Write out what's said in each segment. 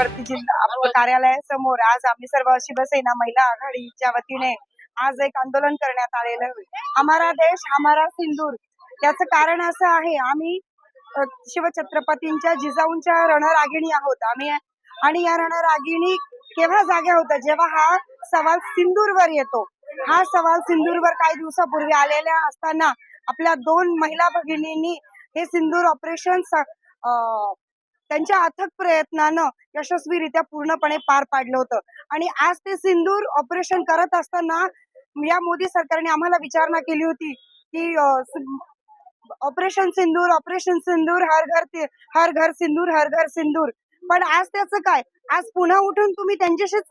मध्यवर्ती जिल्हा कार्यालयासमोर आज आम्ही सर्व शिवसेना महिला आघाडीच्या वतीने आज एक आंदोलन करण्यात आलेलं हमारा देश हमारा सिंदूर. याचं कारण असं आहे आम्ही शिवछत्रपतींच्या जिजाऊंच्या रणरागिणी आहोत. आम्ही आणि या रणरागिणी केव्हा जाग्या होत्या जेव्हा हा सवाल सिंदूरवर येतो. हा सवाल सिंदूरवर काही दिवसापूर्वी आलेल्या असताना आपल्या दोन महिला भगिनींनी हे सिंदूर ऑपरेशन त्यांच्या अथक प्रयत्नानं यशस्वीरित्या पूर्णपणे पार पाडलं होतं. आणि आज ते सिंदूर ऑपरेशन करत असताना या मोदी सरकारने आम्हाला विचारणा केली होती की ऑपरेशन सिंदूर ऑपरेशन सिंदूर हर घर हर घर सिंदूर हर घर सिंदूर. पण आज त्याचं काय? आज पुन्हा उठून तुम्ही त्यांच्याशीच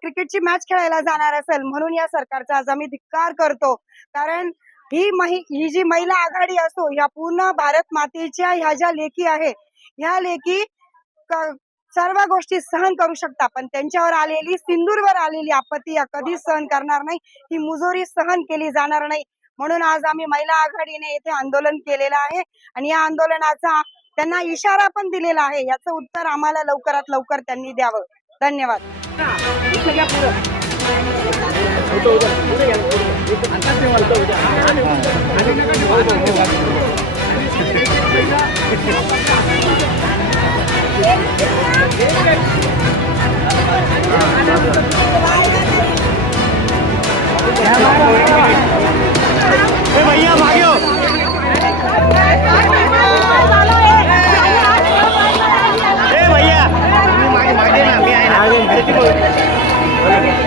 क्रिकेटची मॅच खेळायला जाणार असेल म्हणून या सरकारचा आज आम्ही धिक्कार करतो. कारण ही महि ही जी महिला आघाडी असो ह्या पूर्ण भारत मातेच्या ह्या ज्या लेखी आहे ह्या लेखी सर्व गोष्टी सहन करू शकता पण त्यांच्यावर आलेली सिंदूरवर आलेली आपत्ती या कधीच सहन करणार नाही. ही मुजोरी सहन केली जाणार नाही. म्हणून आज आम्ही महिला आघाडीने येथे आंदोलन केलेलं आहे आणि या आंदोलनाचा त्यांना इशारा पण दिलेला आहे. याचं उत्तर आम्हाला लवकरात लवकर त्यांनी द्यावं. धन्यवाद. भैया मागे हो ए भैया तुम्ही मागे मागे ना मी आहे ना